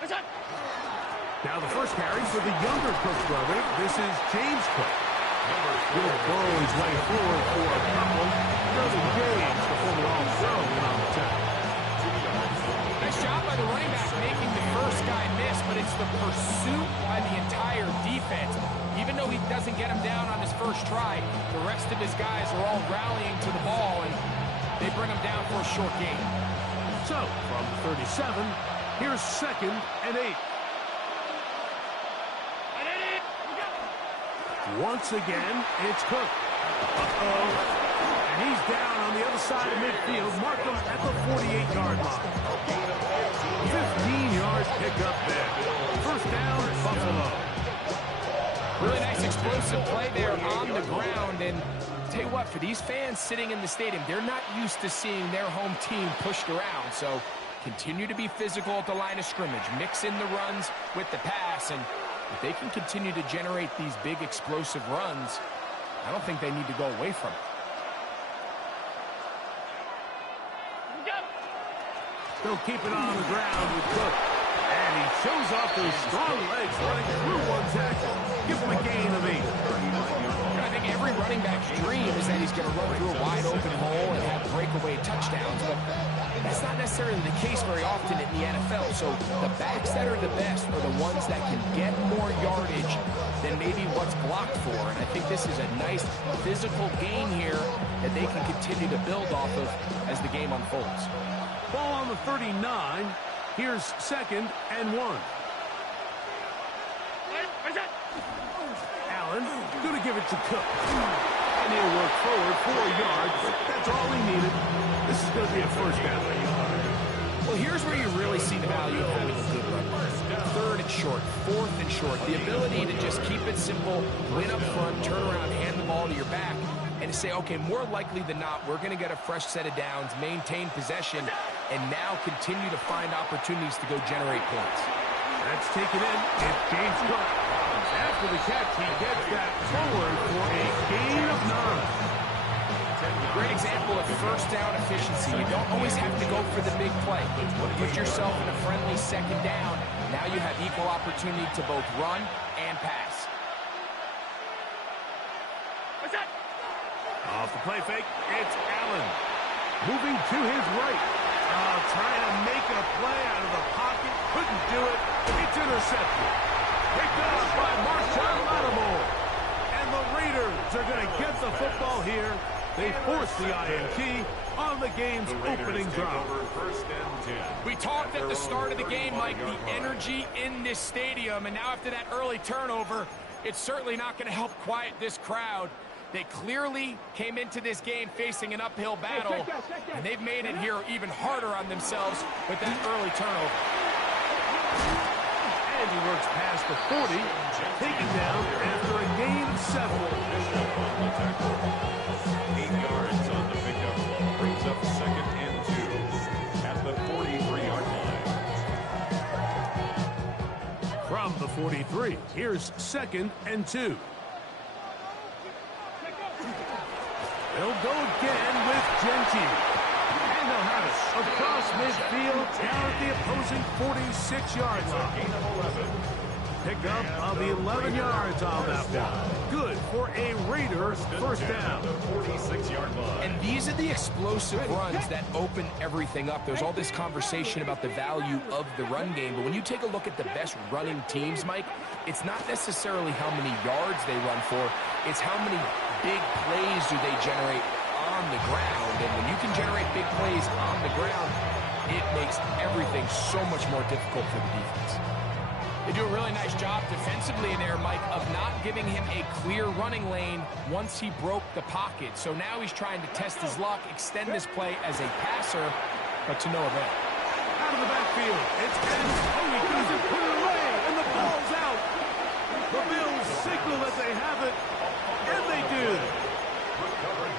Now the first carry for the younger Cook brother. This is James Cook. Will burrow his way forward for a couple. Doesn't James before the long throw in on the tackle. Nice job by the running back making the first guy miss, but it's the pursuit by the entire defense. Even though he doesn't get him down on his first try, the rest of his guys are all rallying to the ball, and they bring him down for a short gain. So, from 37, here's 2nd and 8. Once again, it's Cook. And he's down on the other side of midfield. Mark him at the 48-yard line. 15-yard pickup there. First down, Buffalo. Really nice explosive play there on the ground. And tell you what, for these fans sitting in the stadium, they're not used to seeing their home team pushed around. So continue to be physical at the line of scrimmage. Mix in the runs with the pass, and if they can continue to generate these big explosive runs, I don't think they need to go away from it. They'll keep it on the ground with Cook. And he shows off those strong legs running through one tackle. Give him a gain of 8. I think every running back's dream is that he's going to run through a wide open hole and have breakaway touchdowns, but that's not necessarily the case very often in the NFL. So the backs that are the best are the ones that can get more yardage than maybe what's blocked for. And I think this is a nice physical gain here that they can continue to build off of as the game unfolds. Ball on the 39. Here's 2nd and 1. Allen going to give it to Cook. And he'll work forward 4 yards. That's all he needed. This is going to be a first down. Well, here's where you really see the value of having a good run. 3rd and short, 4th and short. The ability to just keep it simple, win up front, turn around, hand the ball to your back, and to say, okay, more likely than not, we're going to get a fresh set of downs, maintain possession, and now continue to find opportunities to go generate points. That's taken in. It's James Cook. After the catch, he gets that forward for a gain of 9. Great example of first down efficiency. You don't always have to go for the big play. Put yourself in a friendly 2nd down. Now you have equal opportunity to both run and pass. Off the play fake, it's Allen. Moving to his right. Trying to make a play out of the pocket. Couldn't do it. It's intercepted. Picked up by Marshall Lattimore. And the Raiders are going to get the football here. They force the INT on the game's opening drive. We talked at the start of the game, Mike, the energy in this stadium. And now after that early turnover, it's certainly not going to help quiet this crowd. They clearly came into this game facing an uphill battle, and they've made it here even harder on themselves with that early turnover. And he works past the 40, taken down after a gain of 7. 8 yards on the pickup, brings up 2nd and 2 at the 43-yard line. From the 43, here's 2nd and 2. They'll go again with Genty. And they'll have it across midfield down at the opposing 46-yard line. Gain of 11. Pickup of 11 yards on that one. Good for a Raiders first down. 46-yard line. And these are the explosive runs that open everything up. There's all this conversation about the value of the run game, but when you take a look at the best running teams, Mike, it's not necessarily how many yards they run for, it's how many big plays do they generate on the ground. And when you can generate big plays on the ground, it makes everything so much more difficult for the defense. They do a really nice job defensively in there, Mike, of not giving him a clear running lane once he broke the pocket. So now he's trying to test his luck, extend this play as a passer, but to no avail. Out of the backfield, it's Evans. Oh, he doesn't put it away, and the ball's out. The Bills signal that they have it, and they do.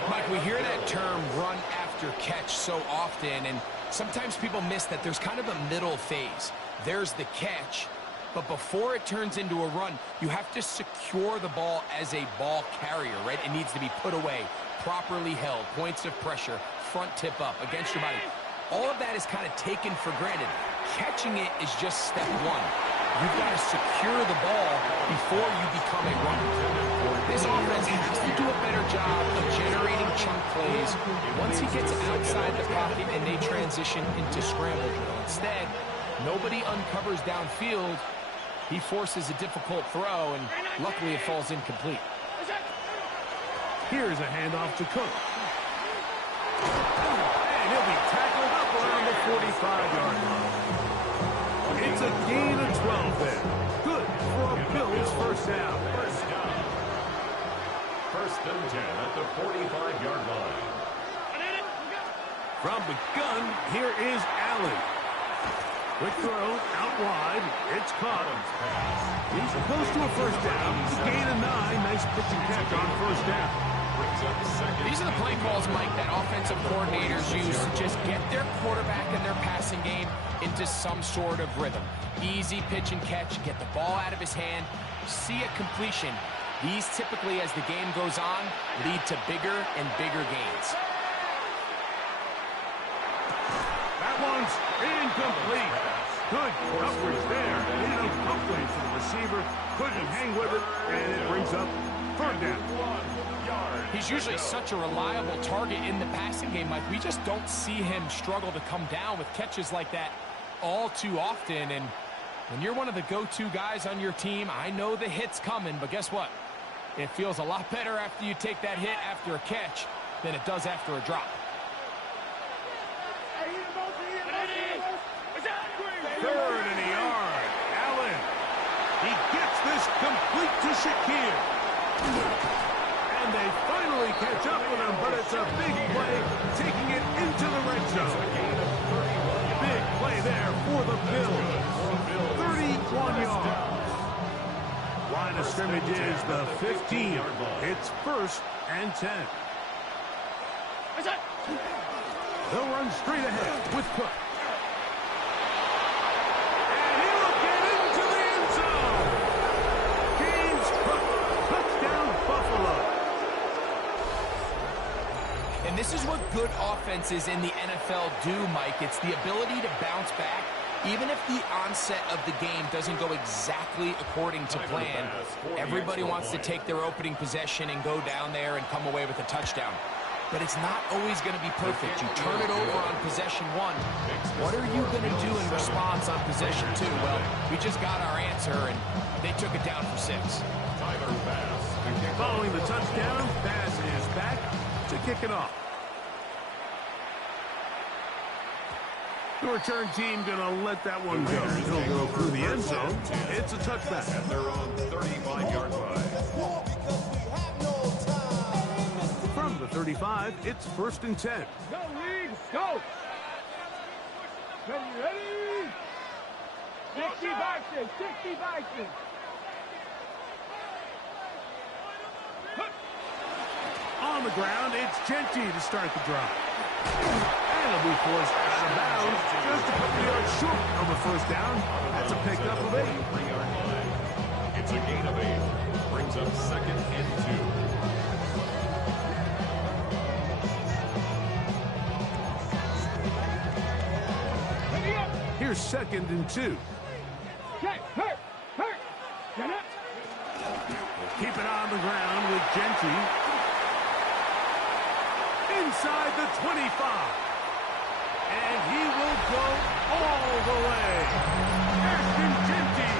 Mike, we hear that term run after catch so often, and sometimes people miss that there's kind of a middle phase. There's the catch, but before it turns into a run, you have to secure the ball as a ball carrier, right? It needs to be put away, properly held, points of pressure, front tip up against your body. All of that is kind of taken for granted. catching it is just step one. You've got to secure the ball before you become a runner. This offense has to do a better job of generating chunk plays once he gets outside the pocket and they transition into scramble drill. Instead, nobody uncovers downfield. He forces a difficult throw, and luckily it falls incomplete. Here's a handoff to Cook. And he'll be tackled up around the 45-yard line. It's a gain of 12 there. Good for a Bills first down. First and 10 at the 45-yard line. From the gun, here is Allen. Quick throw, out wide. It's caught. He's close to a first down. It's a gain of 9. Nice pitch and catch on first down. These are the play calls, Mike, that offensive coordinators use to just get their quarterback and their passing game into some sort of rhythm. Easy pitch and catch, get the ball out of his hand, see a completion. These typically, as the game goes on, lead to bigger and bigger gains. That one's incomplete. Good coverage there. Needed a coverage for the receiver. Couldn't hang with it, and it brings up third down. He's usually such a reliable target in the passing game, Mike. We just don't see him struggle to come down with catches like that all too often. And when you're one of the go-to guys on your team, I know the hit's coming, but guess what? It feels a lot better after you take that hit after a catch than it does after a drop. Third and a yard. Allen. He gets this complete to Shakir. And they finally catch up with him, but it's a big play, taking it into the red zone. Big play there for the Bills. 31 yards. Line of scrimmage is the 15. It's first and 10. They'll run straight ahead with Cook. And he'll get into the end zone. James Cook, touchdown Buffalo. And this is what good offenses in the NFL do, Mike. It's the ability to bounce back, even if the onset of the game doesn't go exactly according to plan. Everybody wants to take their opening possession and go down there and come away with a touchdown. But it's not always going to be perfect. You turn it over on possession 1. What are you going to do in response on possession 2? Well, we just got our answer, and they took it down for 6. Following the touchdown, Bass is back to kick it off. The return team going to let that one go. He'll go through the end zone. It's a touchback. At their own 35-yard line. From the 35, it's first and 10. Go, Reed, go! Ready? 60 boxes, 60 boxes. On the ground, it's Genty to start the drive. And it'll be forced out of bounds. Just a couple yards short of a first down. That's a pickup of 8. It's a gain of 8. Brings up second and 2. Here's second and 2. Hurt! Get up! Keep it on the ground with Genty. Inside the 25. And he will go all the way. Ashton Genty.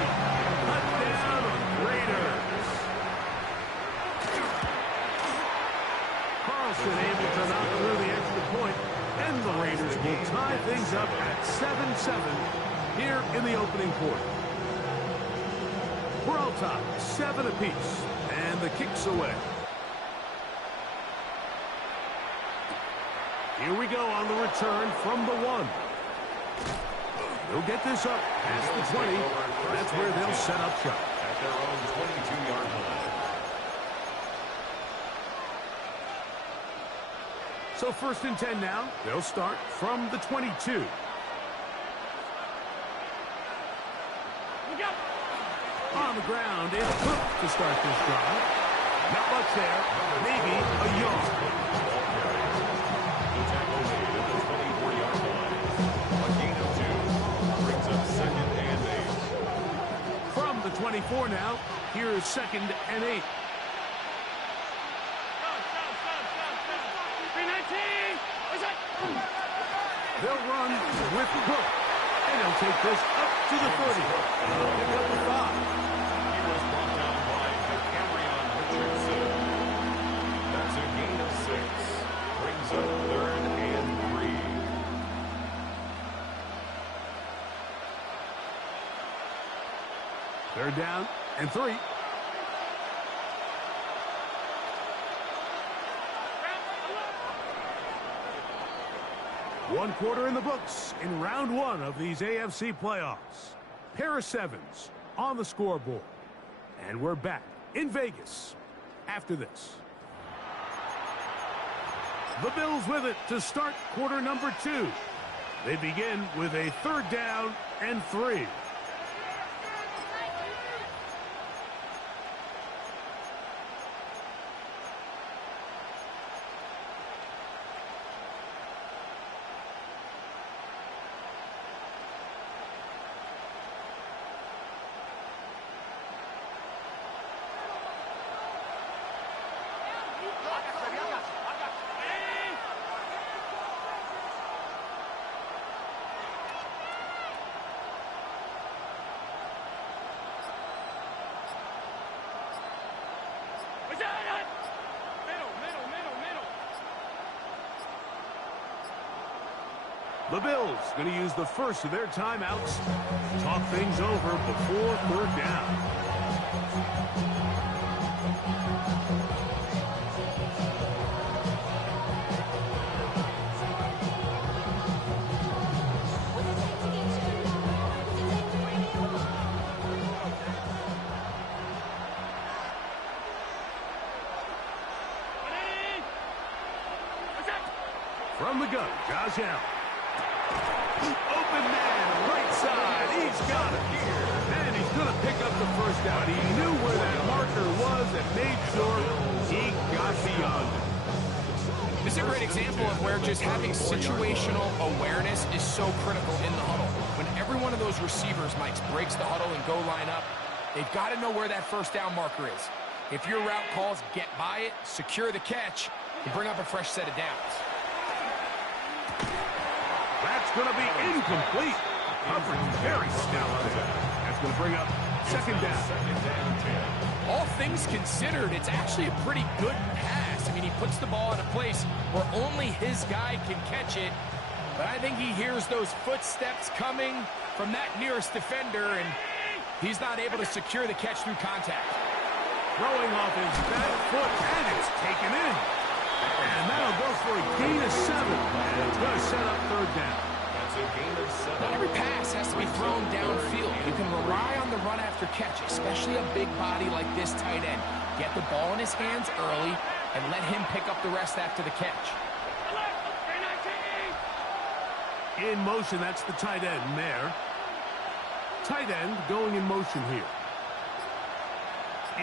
Touchdown Raiders. Carlson able to knock through the extra point. And the Raiders will tie things up at 7-7 here in the opening quarter. We're all tied, 7 apiece, and the kick's away. Here we go on the return from the 1. They'll get this up past the 20. That's where they'll set up shop. At their own 22-yard line. So first and 10 now. They'll start from the 22. On the ground, it's Cook to start this drive. Not much there. Maybe a yard. The tackle made at the 24-yard line. A gain of 2. Brings M24 now. Here's 2nd and 8. They'll run with Cook. And they'll take this up to the 30. Pick up the 5. He was brought down by Richardson. That's a gain of 6. Brings up 3rd and 3. 3rd down and 3. One quarter in the books in round 1 of these AFC playoffs. Pair of 7s on the scoreboard. And we're back in Vegas after this. The Bills with it to start quarter number 2. They begin with a 3rd down and 3. The Bills going to use the first of their timeouts. Talk things over before 3rd down. From the gun, Josh Allen. Open man, right side. He's got it here. And he's going to pick up the 1st down. He knew where that marker was and made sure he got beyond it. This is a great example of where just having situational awareness is so critical in the huddle. When every one of those receivers, Mike, breaks the huddle and go line up, they've got to know where that 1st down marker is. If your route calls, get by it, secure the catch, and bring up a fresh set of downs. That's going to be incomplete. Coverage very stout there. That's going to bring up 2nd down. 2nd and 10. All things considered, it's actually a pretty good pass. I mean, he puts the ball in a place where only his guy can catch it. But I think he hears those footsteps coming from that nearest defender, and he's not able to secure the catch through contact. Throwing off his back foot, and it's taken in. And that'll go for a gain of 7. And it's going to set up 3rd down. That's a gain of 7. Not every pass has to be thrown downfield. You can rely on the run after catch, especially a big body like this tight end. Get the ball in his hands early and let him pick up the rest after the catch. In motion, that's the tight end, Mayer. Tight end going in motion here.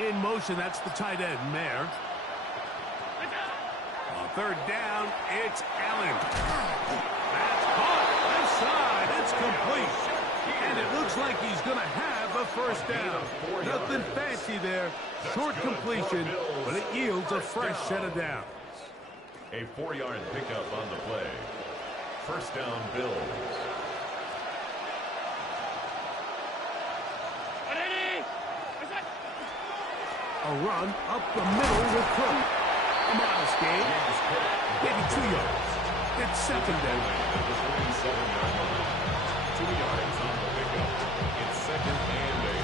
In motion, that's the tight end, Mayer. On 3rd down, it's Allen. That's caught. Left side. It's complete. And it looks like he's going to have a 1st down. Nothing fancy there. Short completion, but it yields a fresh set of downs. A 4-yard pickup on the play. 1st down, Bills. A run up the middle with Cook. A modest gain. Maybe 2 yards. It's 2nd down. 2 yards on the pickup. It's 2nd and 8.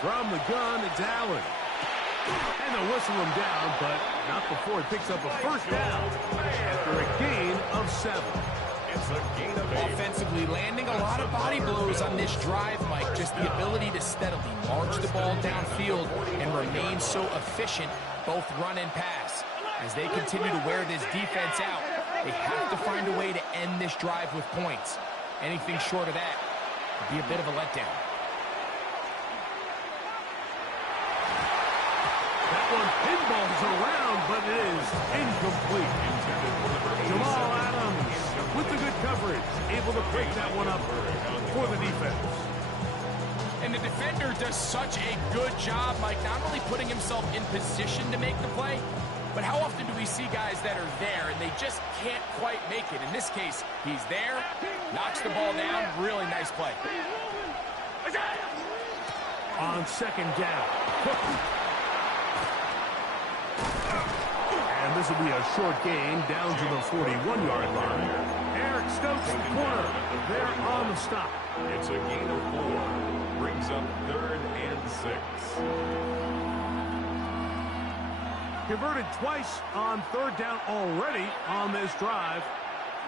From the gun, it's Allen. And they'll whistle him down, but not before he picks up a 1st down after a gain of 7. It's a gain of 8. Offensively, landing a lot of body blows on this drive, Mike. Just the ability to steadily march the ball downfield and remain so efficient, both run and pass. As they continue to wear this defense out, They have to find a way to end this drive with points. Anything short of that would be a bit of a letdown. That one pinballs around, but it is incomplete. Jamal Adams with the good coverage, able to break that one up for the defense. And the defender does such a good job, Mike, not only putting himself in position to make the play, but how often do we see guys that are there and they just can't quite make it? In this case, he's there, knocks the ball down, really nice play. On second down. And this will be a short gain down to the 41-yard line. Eric Stokes, the corner. They're on the stop. It's a gain of 4. Brings up 3rd and 6. Converted twice on third down already on this drive.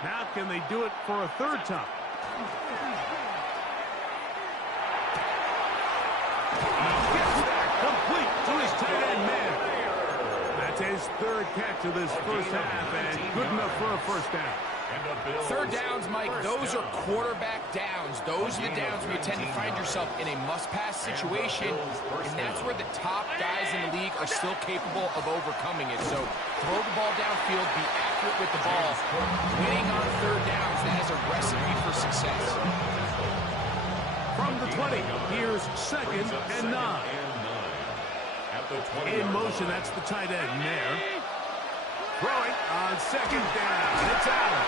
Now can they do it for a third time? He gets that complete to his tight end man. That's his third catch of this first half, and good enough for a first down. Third downs, Mike, those are quarterback downs. Those are the downs where you tend to find yourself in a must-pass situation, and that's where the top guys in the league are still capable of overcoming it. So throw the ball downfield, be accurate with the ball. Winning on third downs, that is a recipe for success. From the 20, here's 2nd and 9. In motion, that's the tight end there. Throwing on second down. It's Allen.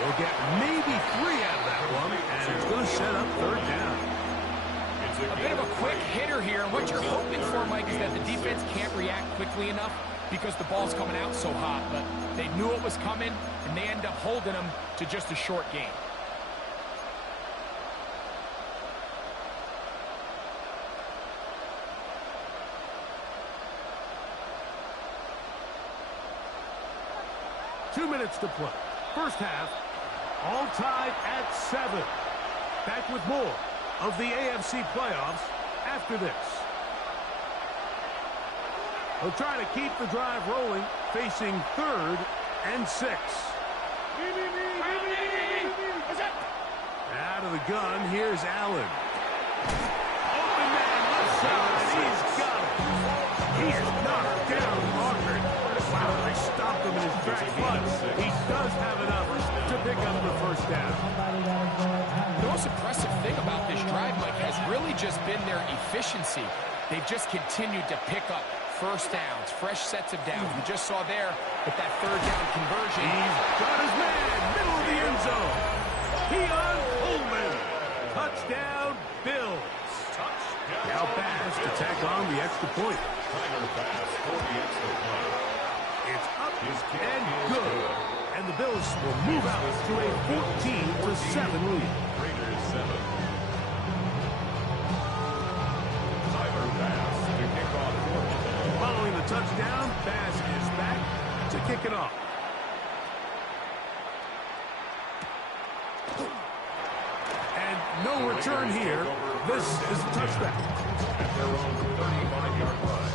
They'll get maybe 3 out of that one, and it's going to set up third down. A bit of a quick hitter here, and what you're hoping for, Mike, is that the defense can't react quickly enough because the ball's coming out so hot, but they knew it was coming, and they end up holding them to just a short gain. Two minutes to play. First half, all tied at 7. Back with more of the AFC playoffs after this. They'll try to keep the drive rolling, facing 3rd and 6. Out of the gun, here's Allen. Open man left side, he's got it. He's knocked down Margaret. Wow, they stopped him in his tracks, but he does have enough to pick up the first down. The most impressive thing about this drive, Mike, has really just been their efficiency. They've just continued to pick up first downs, fresh sets of downs. We just saw there with that third down conversion. He's got his man, middle of the end zone. Keon Coleman. Touchdown, Bills. Now Bass to tack on the extra point. It's up and good. And the Bills will move out to a 14-7 lead. Raiders 7. Tyler Bass to kick off. Following the touchdown, Bass is back to kick it off. And no return here. This is a touchback. At their own 35-yard line.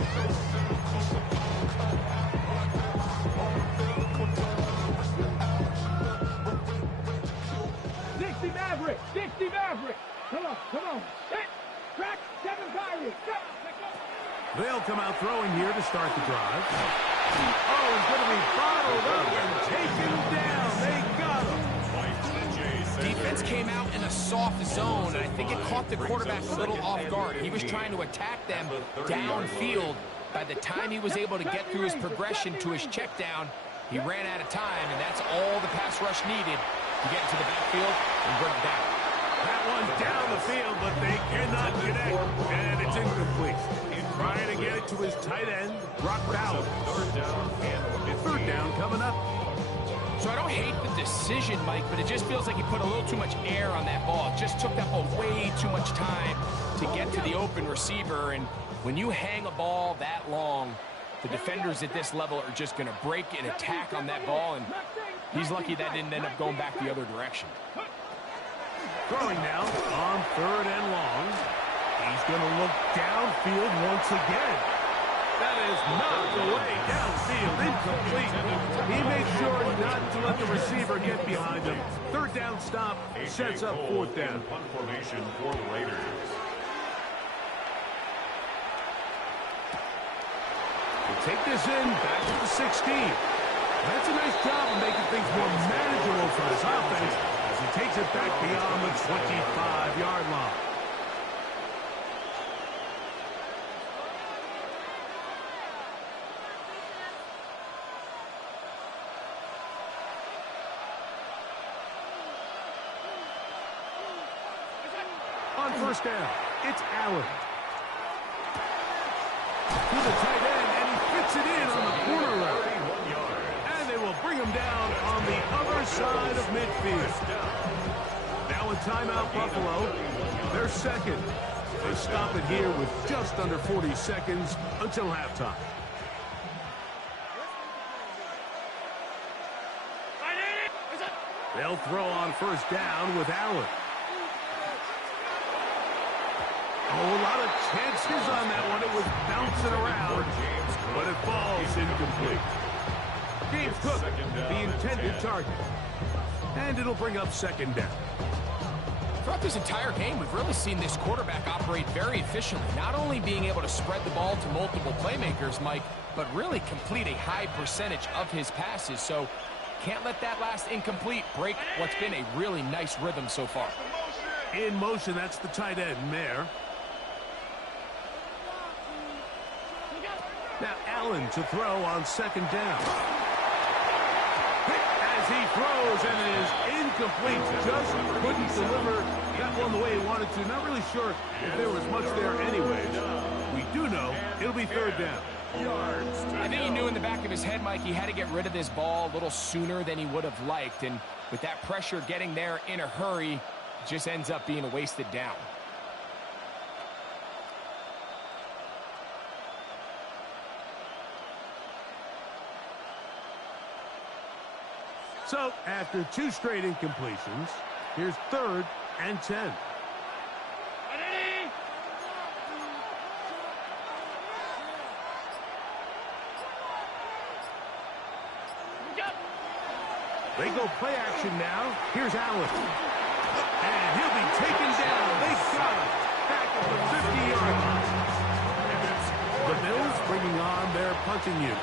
Dixie Maverick. Come on. Hit. Track. 7 Pirates. They'll come out throwing here to start the drive. Oh, he's going to be bottled up and taken down. They got him. Defense came out in a soft zone, and I think it caught the quarterback a little off guard. He was trying to attack them downfield. By the time he was able to get through his progression to his check down, he ran out of time, and that's all the pass rush needed to get into the backfield and bring it down. That one's down the field, but they cannot connect, and it's incomplete. Trying to get it to his tight end, Brock Bowers. Third down coming up. So I don't hate the decision, Mike, but it just feels like he put a little too much air on that ball. It just took that ball way too much time to get to the open receiver, and when you hang a ball that long, the defenders at this level are just going to break and attack on that ball, and he's lucky that didn't end up going back the other direction. Throwing now on 3rd and long. He's going to look downfield once again. That is knocked away downfield, incomplete. He made sure not to let the receiver get behind him. Third down stop sets up fourth down. Punt formation for the Raiders. Take this in, back to the 16. That's a nice job of making things more manageable for this offense as he takes it back beyond the 25-yard line. On first down, it's Allen. To the tight end, and he fits it in on the corner route. And they will bring him down on the other side of midfield. Now a timeout, Buffalo. They're second. They stop it here with just under 40 seconds until halftime. They'll throw on first down with Allen. Oh, a lot of chances on that one. It was bouncing around, but it falls incomplete. James Cook, the intended target. And it'll bring up second down. Throughout this entire game, we've really seen this quarterback operate very efficiently, not only being able to spread the ball to multiple playmakers, Mike, but really complete a high percentage of his passes. So can't let that last incomplete break what's been a really nice rhythm so far. In motion, that's the tight end, Mayer. Now Allen to throw on second down. As he throws, and it is incomplete. Just couldn't deliver that one the way he wanted to. Not really sure if there was much there anyways. We do know it'll be third down. I think he knew in the back of his head, Mike, he had to get rid of this ball a little sooner than he would have liked. And with that pressure getting there in a hurry, it just ends up being a wasted down. So, after two straight incompletions, here's third and 10. They go play action now. Here's Allen. And he'll be taken down. They got him back at the 50-yard line. The Bills bringing on their punting unit.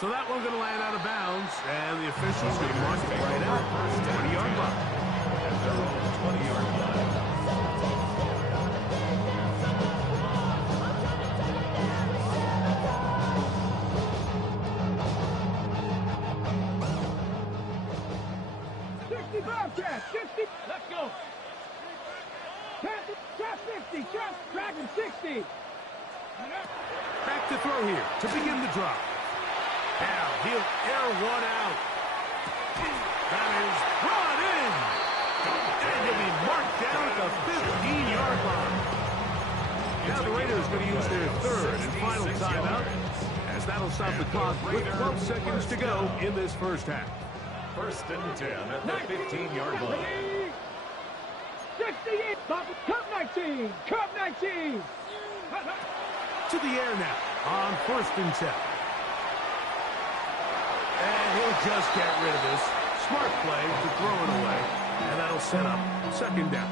So that one's going to land out of bounds, and the official's going to mark it right out. 20-yard line. At their own 20-yard line. Let's go. Trap 50. Trap 60. Back to throw here to begin the drop. Now he'll air one out. That is brought in. And he'll be marked down at the 15-yard line. Now the Raiders going to use their third and final timeout, as that'll stop the clock with 12 seconds to go in this first half. First and 10 at the 15-yard line. 68. Cup 19. Cup 19. To the air now on first and 10. And he'll just get rid of this. Smart play to throw it away. And that'll set up second down.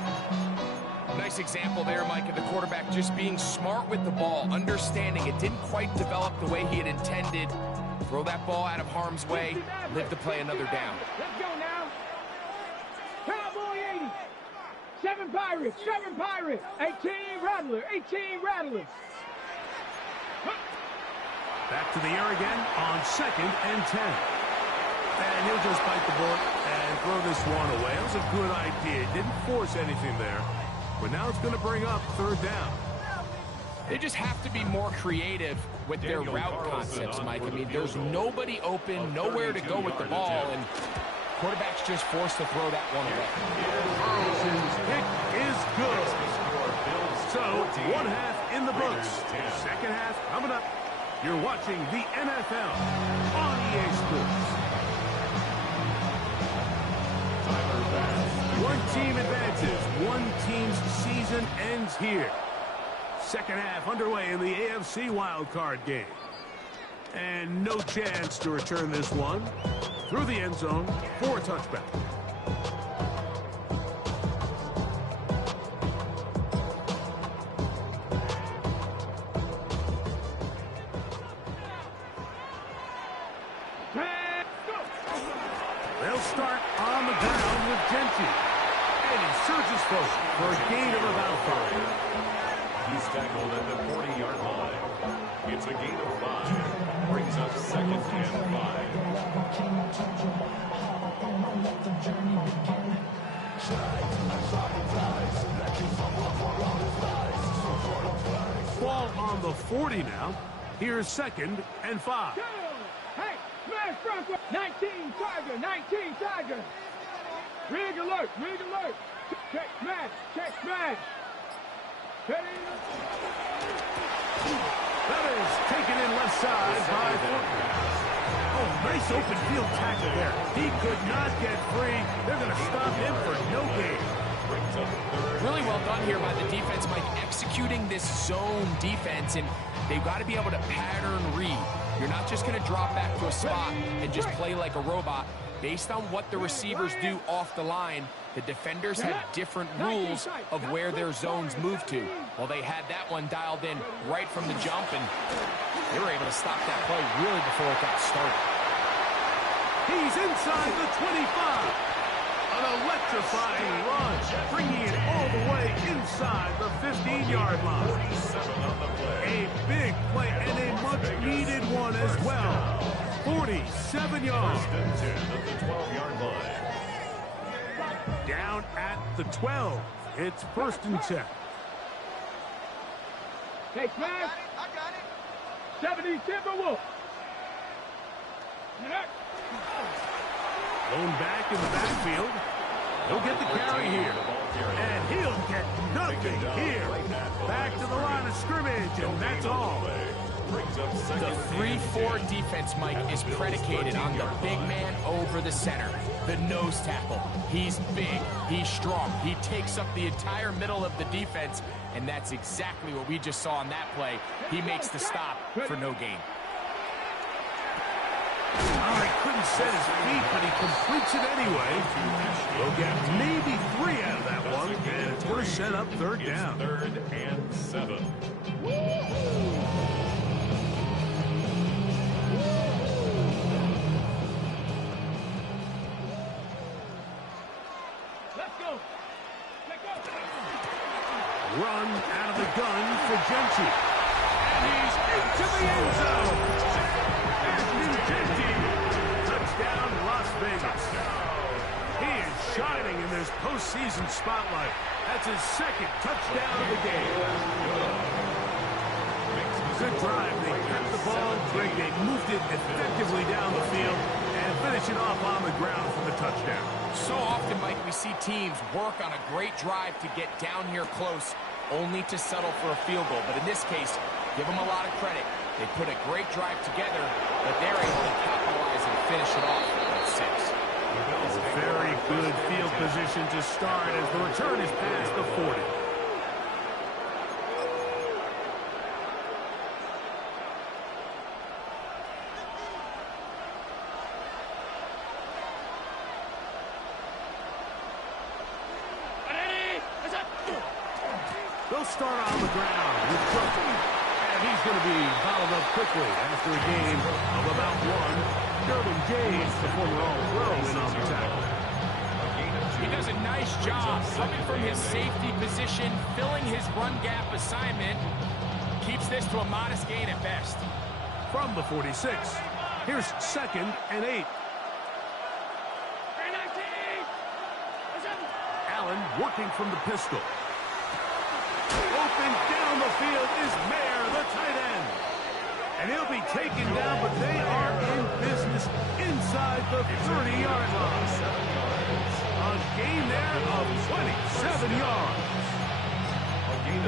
Nice example there, Mike, of the quarterback just being smart with the ball, understanding it didn't quite develop the way he had intended. Throw that ball out of harm's way, live to play another down. Let's go now. Cowboy 80. 7 Pirates. 7 Pirates. 18 Rattler. 18 Rattler. Back to the air again on second and 10. And he'll just bite the bullet and throw this one away. That was a good idea. Didn't force anything there. But now it's going to bring up third down. They just have to be more creative with their route concepts, Mike. I mean, there's nobody open, nowhere to go with the ball, and quarterback's just forced to throw that one away. Carlson's pick is good. So, one half in the books. Second half coming up. You're watching the NFL on EA Sports. Tyler Bass One team advances. One team's season ends here. Second half underway in the AFC wildcard game. And no chance to return this one. Through the end zone for a touchback. They'll start on the ground with Gentry. And he surges forward for a gain of about 5. He's tackled at the 40-yard line. It's a gain of 5. Brings up second and 5. Ball on the 40 now. Here's second and 5. Hey, smash Bronco. 19 Tiger, 19 Tiger. Rig alert, rig alert. Check smash, check smash. That is taken in left side by Fortner. Oh, nice open field tackle there. He could not get free. They're going to stop him for no gain. Really well done here by the defense, Mike, executing this zone defense, and they've got to be able to pattern read. You're not just going to drop back to a spot and just play like a robot. Based on what the receivers do off the line, the defenders have different rules of where their zones move to. Well, they had that one dialed in right from the jump, and they were able to stop that play really before it got started. He's inside the 25. An electrifying run, bringing it all the way inside the 15-yard line. A big play and a much-needed one as well. 47 yards. Down at the 12. It's first and 10. Hey, smash. I got it. 70 Timberwolves. Going back in the backfield. He'll get the carry here. And he'll get nothing here. Back to the line of scrimmage, and that's all. The 3-4 defense, Mike, is predicated on the big man over the center. The nose tackle. He's big. He's strong. He takes up the entire middle of the defense, and that's exactly what we just saw on that play. He makes the stop for no gain. Oh, he couldn't set his feet, but he completes it anyway. We'll get maybe 3 out of that one, and we're set up third down. Third and 7. Run out of the gun for Gentry. And he's into the end zone. Anthony Gentry. Touchdown, Las Vegas. He is shining in this postseason spotlight. That's his second touchdown of the game. Good drive. They kept the ball great. They moved it effectively down the field and finish it off on the ground for the touchdown. So often, Mike, we see teams work on a great drive to get down here close, only to settle for a field goal. But in this case, give them a lot of credit. They put a great drive together, but they're able to capitalize and finish it off with 6. Very good field position to start as the return is past the 40. They'll start on the ground with Cook. And he's going to be fouled up quickly after a gain of about 1. Durbin James, the former All-Pro, in on the tackle. He does a nice job coming from his safety position, filling his run gap assignment. Keeps this to a modest gain at best. From the 46, here's second and 8. Allen working from the pistol. Open down the field is Mayer, the tight end. And he'll be taken down, but they are in business inside the 30-yard line. A gain there of 27 yards.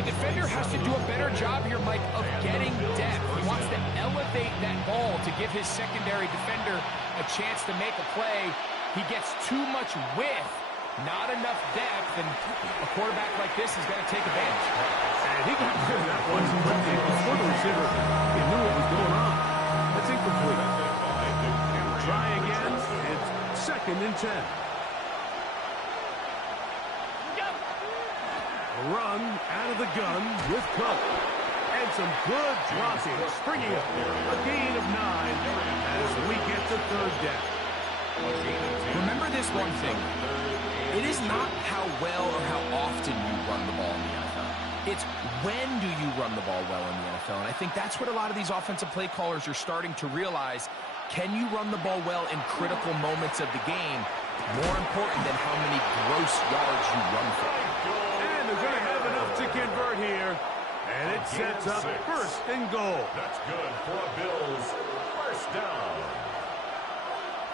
The defender has to do a better job here, Mike, of getting depth. He wants to elevate that ball to give his secondary defender a chance to make a play. He gets too much width not enough depth, and a quarterback like this is going to take advantage. And he got rid of that one quickly before the receiver. He knew what was going on. That's incomplete. Try again. It's 2nd and 10. A run out of the gun with Cook. And some good blocking, springing up a gain of 9 as we get to 3rd down. Remember this one thing. It is not how well or how often you run the ball in the NFL. It's when do you run the ball well in the NFL. And I think that's what a lot of these offensive play callers are starting to realize. Can you run the ball well in critical moments of the game? More important than how many gross yards you run for. And they're going to have enough to convert here. And it sets up 1st and goal. That's good for a Bills 1st down.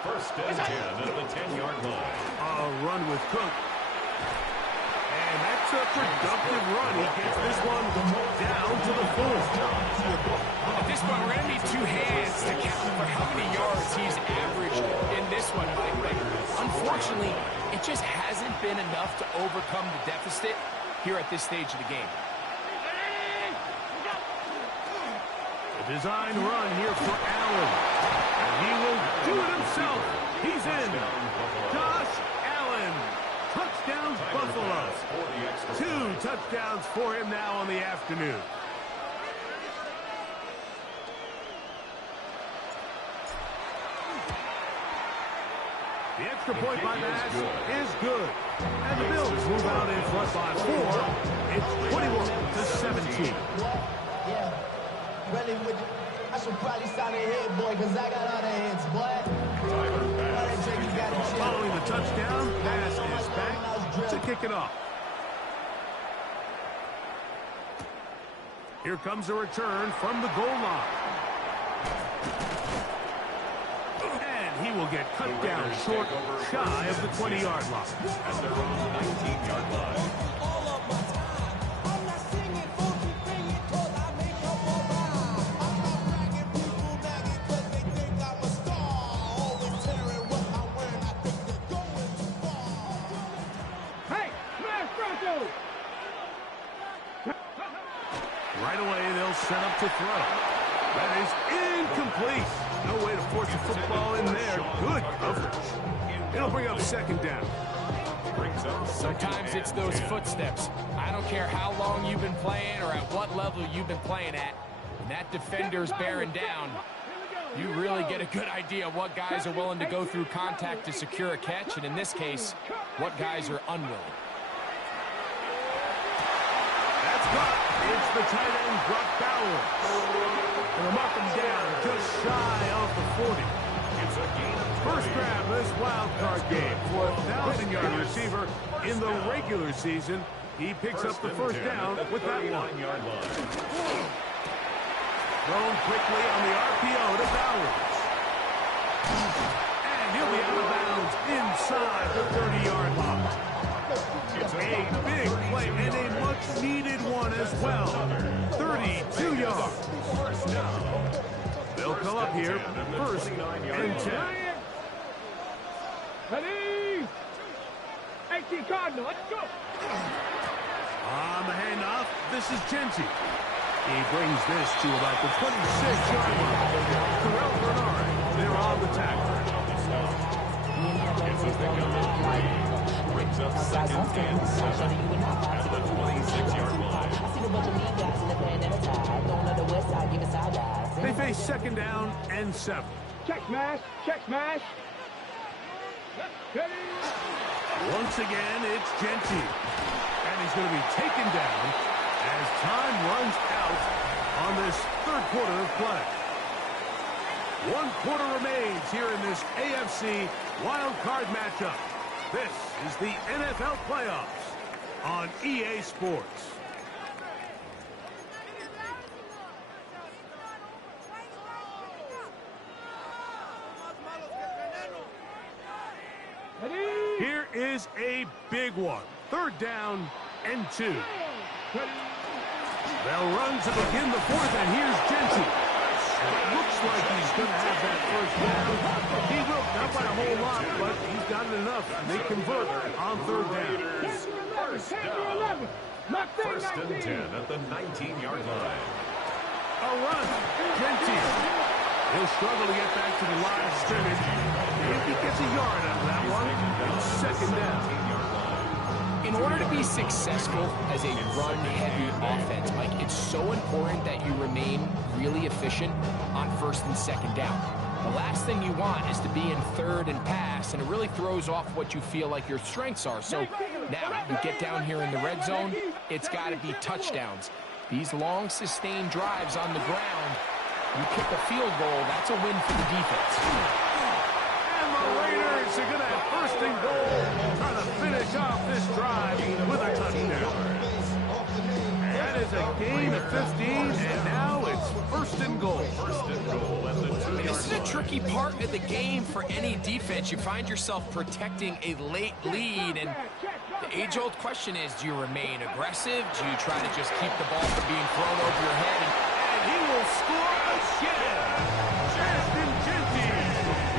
1st and 10 at the 10-yard line. A run with Cook. And that's a productive run. He gets this one down to the 4th. At this point, we're going to need 2 hands to count for how many yards he's averaged in this one. Unfortunately, it just hasn't been enough to overcome the deficit here at this stage of the game. A design run here for Allen. And he will do it himself. He's in. Josh Allen. Touchdown, Buffalo. 2 touchdowns for him now on the afternoon. The extra point by Nash is good. And the Bills move out in front by 4. It's 21-17. Yeah, really with I should probably sign a hit, boy, because I got other hits, boy. Following the touchdown, pass is back to kick it off. Here comes a return from the goal line. And he will get cut down short, shy of the 20-yard line. As they're on the 19-yard line. Right away, they'll set up to throw. That is incomplete. No way to force the football in there. Good coverage. It'll bring up 2nd down. Sometimes it's those footsteps. I don't care how long you've been playing or at what level you've been playing at. When that defender's bearing down, you really get a good idea of what guys are willing to go through contact to secure a catch, and in this case, what guys are unwilling. That's caught. It's the tight end, Brock Bowers. They'll mark him down just shy of the 40. It's a gain of 20. First grab this wild card game for a 1,000-yard receiver in the regular season. He picks up the 1st down with that one. Thrown quickly on the RPO to Bowers. And he'll be out of bounds inside the 30-yard line. It's a big play and a much-needed one as well. 32 yards. They'll come up here, 1st and 10. Ready? 18 Cardinal, let's go. On the handoff, this is Genty. He brings this to about the 26-yard line. Terrell Bernard, they're on the tackle. Brings up 2nd and 7 at the 26-yard line. They face 2nd down and 7. Check smash, check smash. Ready? Once again, it's Genty. And he's going to be taken down as time runs out on this 3rd quarter of play. 1 quarter remains here in this AFC wild card matchup. This is the NFL playoffs on EA Sports. Here is a big one. 3rd down and 2. They'll run to begin the 4th, and here's Genty. Looks like he's going to have that first down. He will, not by a whole lot, but he's got it enough. They convert on third down. First down. First and 10 at the 19-yard line. A run. Gentile. He'll struggle to get back to the line of scrimmage. If he gets a yard out of that one, it's second down. In order to be successful as a run-heavy offense, Mike, it's so important that you remain really efficient on first and second down. The last thing you want is to be in third and pass, and it really throws off what you feel like your strengths are. So now you get down here in the red zone, it's got to be touchdowns. These long, sustained drives on the ground, you kick a field goal, that's a win for the defense. And the Raiders are going to have first and goal, trying to finish off this drive with a touchdown. That is a gain of 15, and now it's first and goal. First and goal at the 2-yard line. This is a tricky part of the game for any defense. You find yourself protecting a late lead, and the age-old question is, do you remain aggressive? Do you try to just keep the ball from being thrown over your head? And he will score again. Justin Gentile.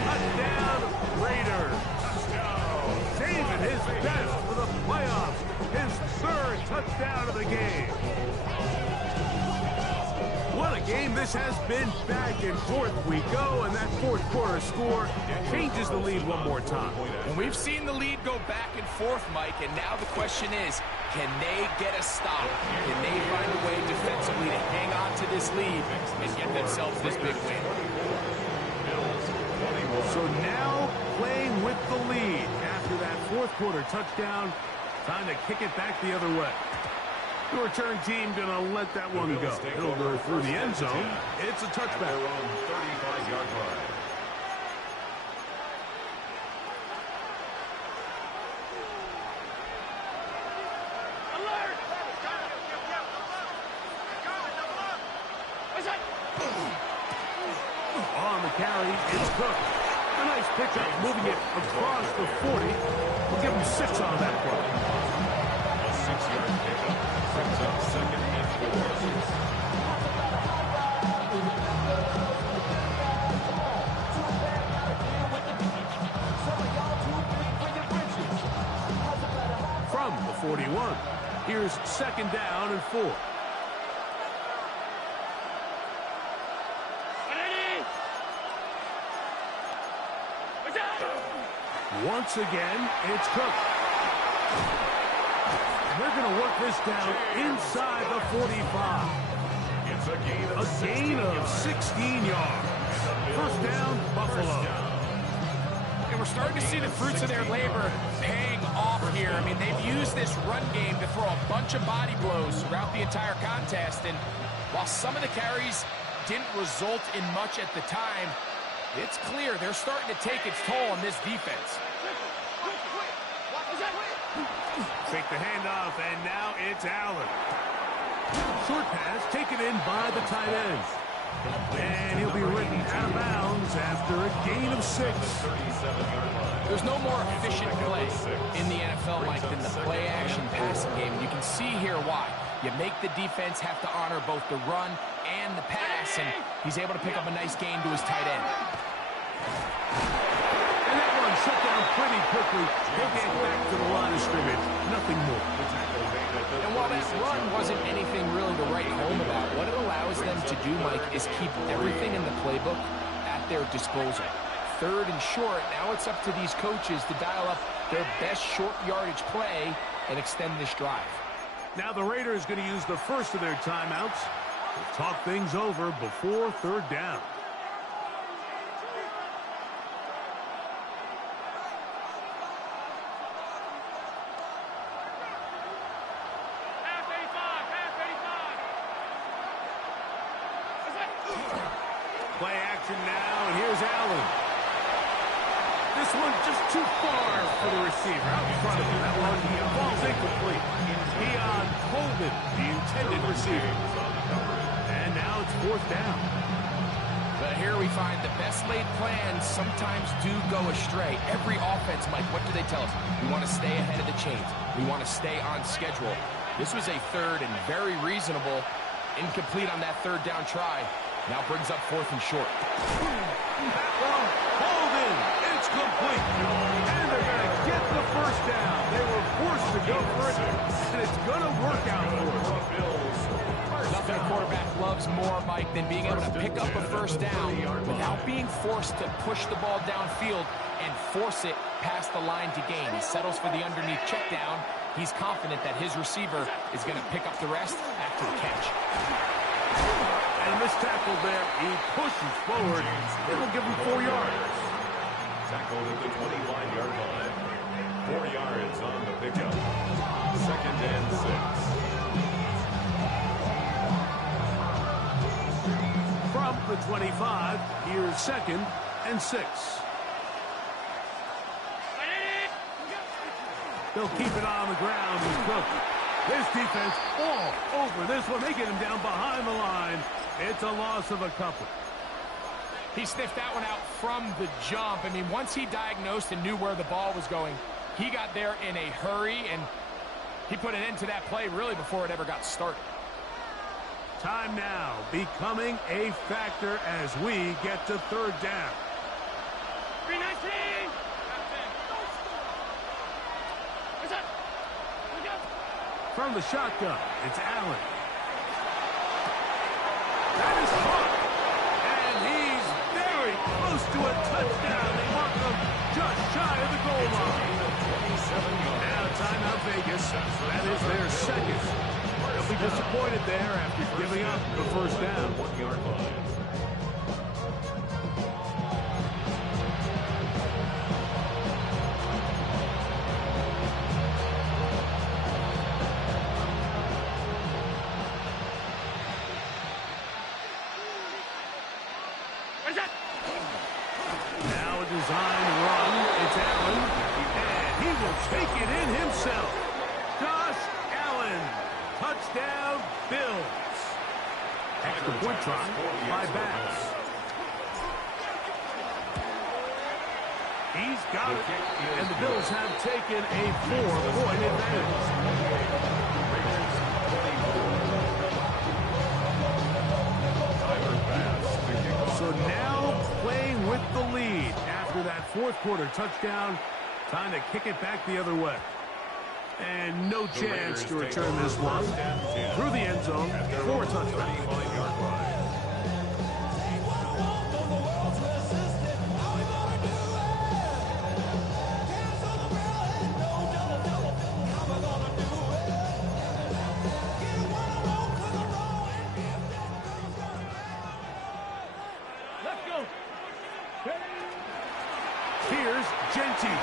Touchdown, Raiders. Touchdown. Saving his best for the playoffs. His third touchdown of the game. What a game this has been. Back and forth we go, and that fourth quarter score changes the lead one more time. And we've seen the lead go back and forth, Mike, and now the question is, can they get a stop? Can they find a way defensively to hang on to this lead and get themselves this big win? So now playing with the lead after that fourth quarter touchdown, time to kick it back the other way. The return team going to let that one go. It'll go through the end zone. It's a touchback. Their own 35-yard line. On the carry, it's Cook. A nice pickup, moving it across the 40. We'll give him 6 on that play. A 6-yard pickup. Brings up second and 4. From the 41, here's second down and 4. Once again, it's Cook. They're going to work this down inside the 45. It's a gain of 16 yards. First down, Buffalo. And we're starting to see the fruits of their labor paying off here. I mean, they've used this run game to throw a bunch of body blows throughout the entire contest. And while some of the carries didn't result in much at the time, it's clear they're starting to take its toll on this defense. Take the handoff, and now it's Allen. Short pass taken in by the tight end. And he'll be ridden out of bounds after a gain of 6. There's no more efficient play in the NFL, Mike, than the play-action passing game. And you can see here why. You make the defense have to honor both the run and the pass, and he's able to pick up a nice gain to his tight end. And that one shut down pretty quickly. He'll get back to the line of scrimmage. Nothing more. And while that run wasn't anything really to write home about, what it allows them to do, Mike, is keep everything in the playbook at their disposal. Third and short, now it's up to these coaches to dial up their best short yardage play and extend this drive. Now the Raiders going to use the first of their timeouts to talk things over before third down. Play action now, and here's Allen. This one just too far for the receiver. Out in front of him. That one falls incomplete. Keon Coleman, the intended receiver. And now it's fourth down. But here we find the best laid plans sometimes do go astray. Every offense, Mike, what do they tell us? We want to stay ahead of the chains. We want to stay on schedule. This was a third and very reasonable Incomplete on that third down try. Now brings up 4th and short. That one hauled in. It's complete. And they're going to get the first down. They were forced to go for it, and it's going to work out for them. Nothing a quarterback loves more, Mike, than being able to pick up a first down without being forced to push the ball downfield and force it past the line to gain. He settles for the underneath check down. He's confident that his receiver is going to pick up the rest after the catch. And this tackle there, he pushes forward. It'll give him 4 yards. Tackled at the 25-yard line. 4 yards on the pickup. 2nd and 6. From the 25, here's 2nd and 6. They'll keep it on the ground with Cook. This defense all over this one. They get him down behind the line. It's a loss of a couple. He sniffed that one out from the jump. I mean, once he diagnosed and knew where the ball was going, he got there in a hurry, and he put an end to that play really before it ever got started. Time now becoming a factor as we get to 3rd down. 319. From the shotgun, it's Allen. That is caught. And he's very close to a touchdown. They mark him just shy of the goal line. Now timeout Vegas. That is their 2nd. They'll be disappointed there after giving up the first down. 1-yard line. Now a design run. It's Allen. And he will take it in himself. Josh Allen. Touchdown, Bills. Extra point try by Bass. He's got it. And the Bills have taken a 4-point advantage. So now playing with the lead after that 4th quarter touchdown. Time to kick it back the other way. And no chance to return this one. Through the end zone for a touchdown. Let's go. Here's Genty.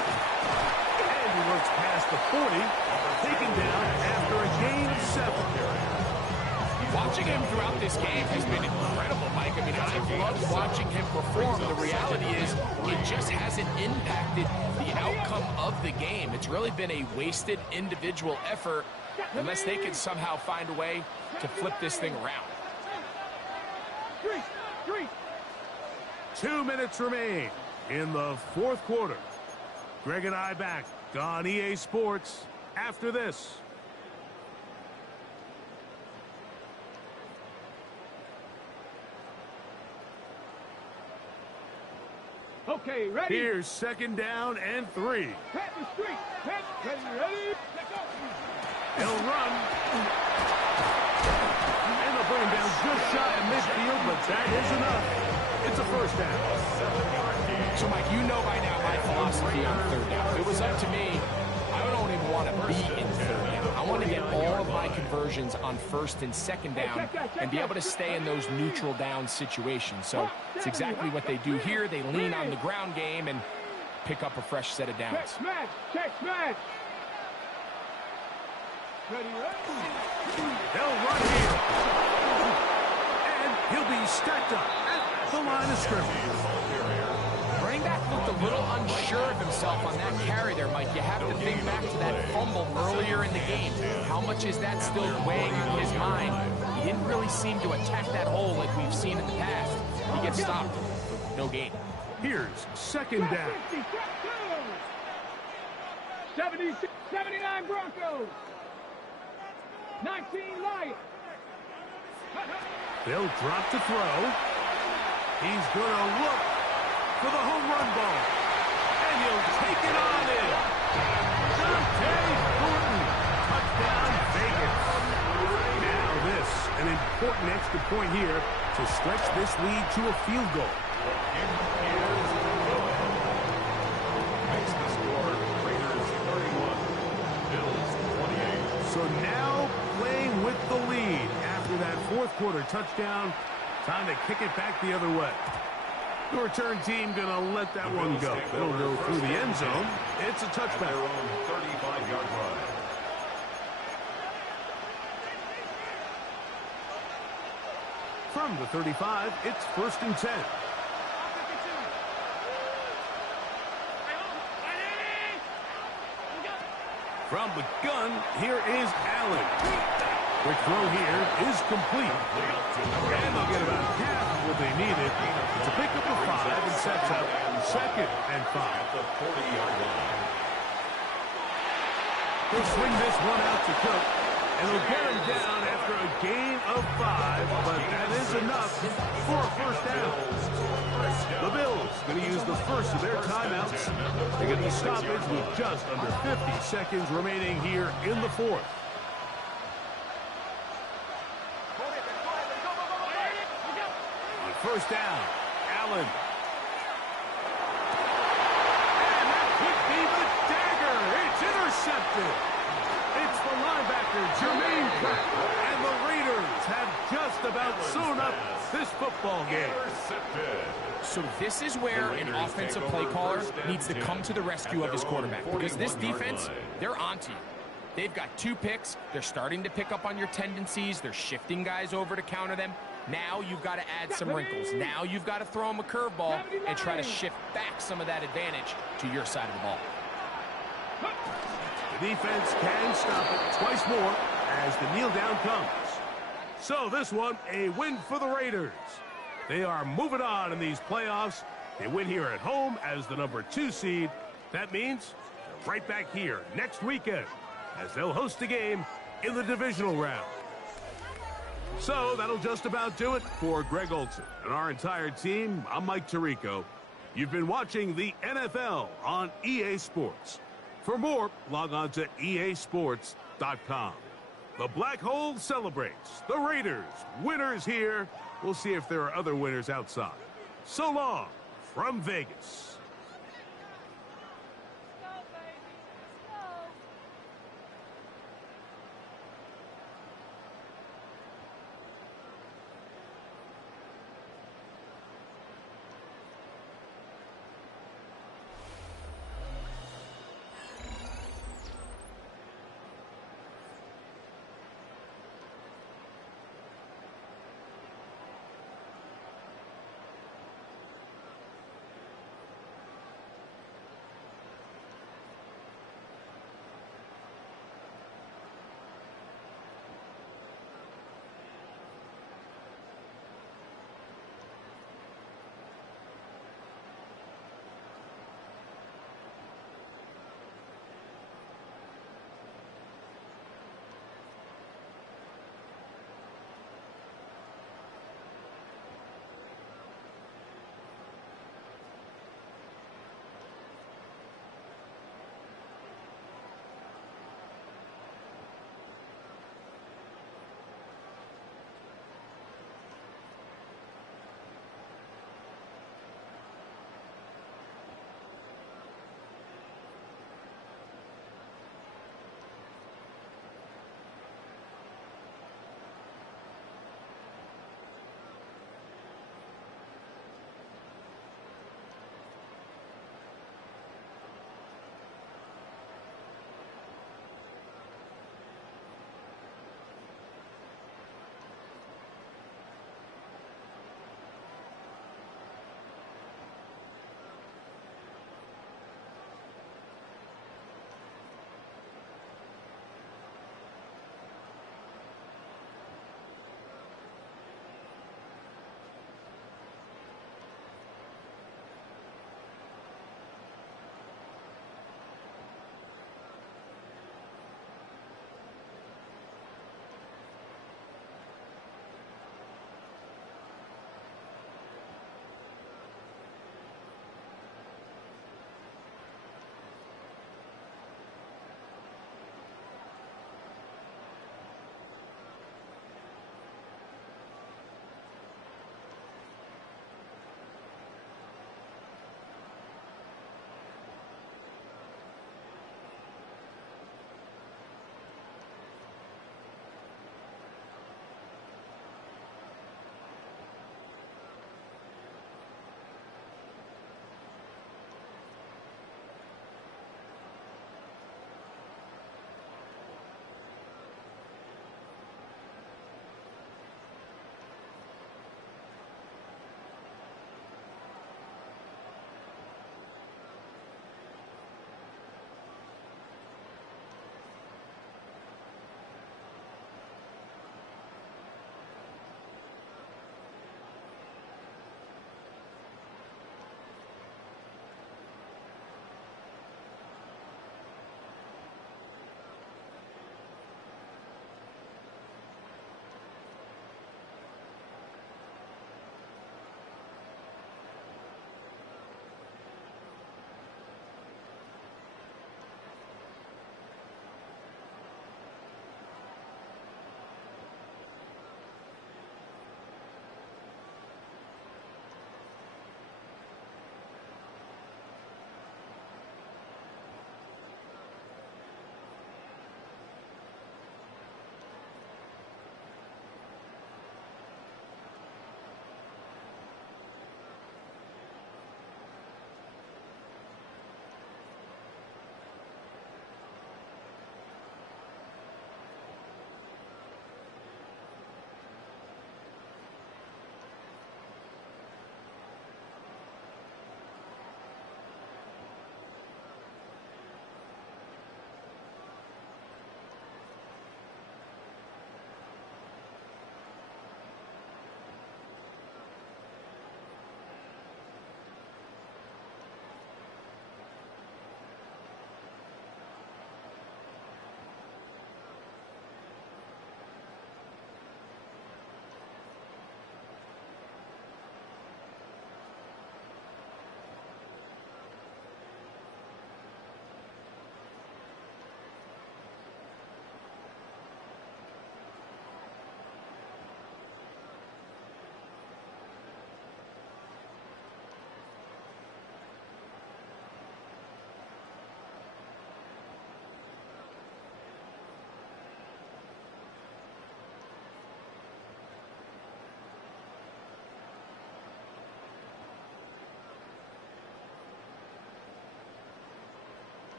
And he looks past the 40. Taken down after a gain of 7. Watching him throughout this game has been incredible, Mike. I mean, I've loved watching him perform. The reality is it just hasn't impacted the outcome of the game. It's really been a wasted individual effort unless they can somehow find a way to flip this thing around. 2 minutes remain in the 4th quarter. Greg and I back on EA Sports after this. Okay, ready? Here's 2nd down and 3. Pat the street. Pat, ready? Let's go. He'll run. And they'll bring him down just shy of midfield, but that is enough. It's a first down. So, Mike, you know by now my philosophy on 3rd down. If it was up to me, I don't even want to be in 3rd down. I want to get all of my conversions on 1st and 2nd down and be able to stay in those neutral down situations. So it's exactly what they do here. They lean on the ground game and pick up a fresh set of downs. Check smash. Ready? They'll run here. And he'll be stacked up at the line of scrimmage. Running back looked a little unsure of himself on that carry there, Mike. You have to think back to that fumble earlier in the game. How much is that still weighing in his mind? He didn't really seem to attack that hole like we've seen in the past. He gets stopped. No gain. Here's 2nd down. 79 Broncos. 19 Lions. They'll drop to throw. He's going to look for the home run ball. And he'll take it on in. Dante Thornton. Touchdown, Vegas. Now this, an important extra point here to stretch this lead to a field goal. Makes the score Raiders 31, Bills 28. So now playing with the lead after that fourth quarter touchdown. Time to kick it back the other way. The return team going to let that one go. It'll go through the end zone. It's a touchback. Their own 35-yard line. From the 35, it's 1st and 10. From the gun, here is Allen. Quick throw here is complete. And they'll get about half of what they needed to pick up the 5 and sets up 2nd and 5. At the 40-yard line. They'll swing this one out to Cook, and they'll get him down after a gain of 5, but that is enough for a first down. The Bills going to use the first of their timeouts to get the stoppage with just under 50 seconds remaining here in the fourth. On first down, Allen. And that could be the dagger. It's intercepted. It's the linebacker, Jermaine Pratt. And the Raiders have just about sewn up this football game. So this is where an offensive play caller needs to come to the rescue of his quarterback, because this defense, they're onto you. They've got 2 picks. They're starting to pick up on your tendencies. They're shifting guys over to counter them. Now you've got to add some wrinkles. Now you've got to throw them a curveball and try to shift back some of that advantage to your side of the ball. The defense can stop it twice more as the kneel down comes. So this one, a win for the Raiders. They are moving on in these playoffs. They win here at home as the number 2 seed. That means they're right back here next weekend as they'll host a game in the divisional round. So that'll just about do it for Greg Olson and our entire team. I'm Mike Tirico. You've been watching the NFL on EA Sports. For more, log on to easports.com. The Black Hole celebrates. The Raiders, winners here. We'll see if there are other winners outside. So long from Vegas.